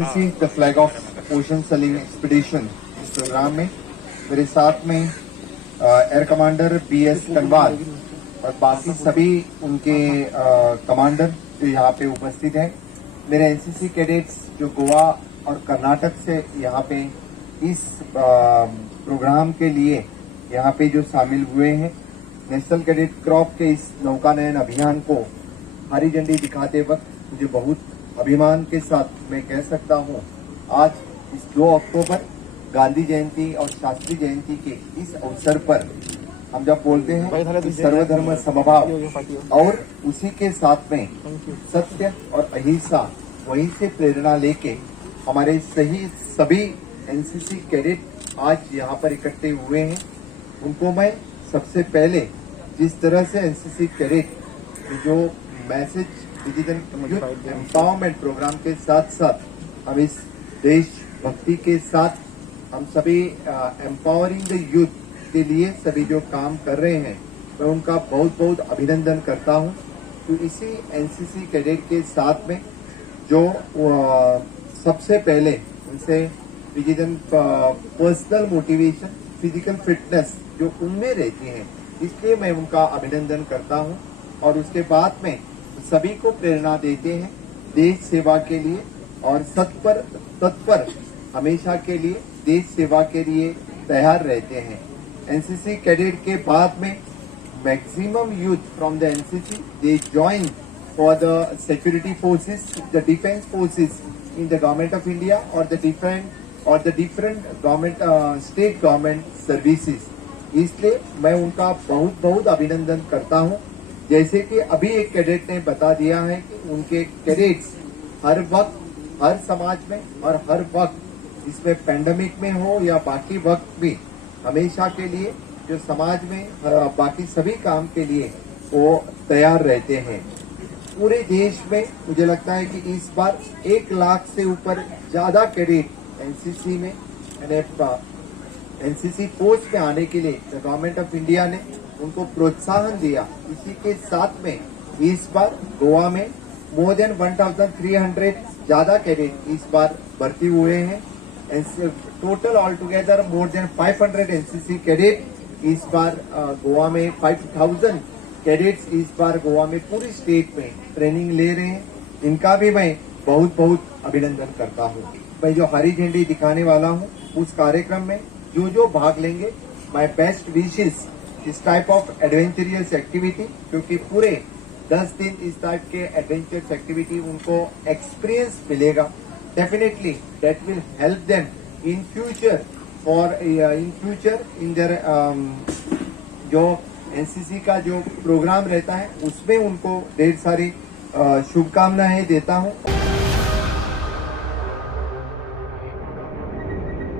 NCC the flag of ocean selling expedition इस programme में मेरे साथ में एयर कमांडर BS कनवाल और बाकी सभी उनके कमांडर जो यहाँ पे उपस्थित हैं। मेरे एनसीसी कैडेट्स जो गोवा और कर्नाटक से यहाँ पे इस प्रोग्राम के लिए यहाँ पे जो शामिल हुए हैं। नेशनल कैडेट क्रॉप के इस नौकानयन अभियान को हरी झंडी दिखाते वक्त मुझे बहुत अभिमान के साथ मैं कह सकता हूँ, आज इस 2 अक्टूबर गांधी जयंती और शास्त्री जयंती के इस अवसर पर हम जब बोलते हैं कि सर्वधर्म समभाव और उसी के साथ में सत्य और अहिंसा, वहीं से प्रेरणा लेके हमारे सभी एनसीसी कैडेट आज यहाँ पर इकट्ठे हुए हैं। उनको मैं सबसे पहले जिस तरह से एनसीसी कैडेट जो मैसेज एम्पावरमेंट प्रोग्राम के साथ साथ हम इस देशभक्ति के साथ हम सभी एम्पावरिंग द यूथ के लिए सभी जो काम कर रहे हैं, मैं उनका बहुत बहुत अभिनंदन करता हूं। तो इसी एनसीसी कैडेट के साथ में जो सबसे पहले उनसे विजिटन पर्सनल मोटिवेशन, फिजिकल फिटनेस जो उनमें रहती है, इसलिए मैं उनका अभिनंदन करता हूं। और उसके बाद में सभी को प्रेरणा देते हैं देश सेवा के लिए और तत्पर हमेशा के लिए देश सेवा के लिए तैयार रहते हैं। एनसीसी कैडेट के बाद में maximum youth from the NCC they join for the security forces, the defence forces in the government of India और the different government state government services. इसलिए मैं उनका बहुत बहुत अभिनंदन करता हूं। जैसे कि अभी एक कैडेट ने बता दिया है कि उनके कैडेट्स हर वक्त, हर समाज में और हर वक्त, इसमें पेंडेमिक में हो या बाकी वक्त भी, हमेशा के लिए जो समाज में बाकी सभी काम के लिए वो तैयार रहते हैं। पूरे देश में मुझे लगता है कि इस बार 1 लाख से ऊपर ज्यादा कैडेट एनसीसी में एनसीसी पोस्ट में आने के लिए गवर्नमेंट ऑफ इंडिया ने उनको प्रोत्साहन दिया। इसी के साथ में इस बार गोवा में मोर देन 1300 ज्यादा कैडेट इस बार भर्ती हुए हैं। Total all together more than 500 NCC cadet इस बार गोवा में 5000 कैडेट्स इस बार गोवा में पूरी स्टेट में ट्रेनिंग ले रहे हैं। इनका भी मैं बहुत बहुत अभिनंदन करता हूँ। मैं जो हरी झंडी दिखाने वाला हूँ उस कार्यक्रम में जो भाग लेंगे, माय बेस्ट विशेस इस टाइप ऑफ एडवेंचरियस एक्टिविटी, क्योंकि पूरे 10 दिन इस टाइप के एडवेंचरस एक्टिविटी उनको एक्सपीरियंस मिलेगा। Definitely that will help them in future in their जो एनसीसी का जो प्रोग्राम रहता है उसमें उनको ढेर सारी शुभकामनाएं देता हूं।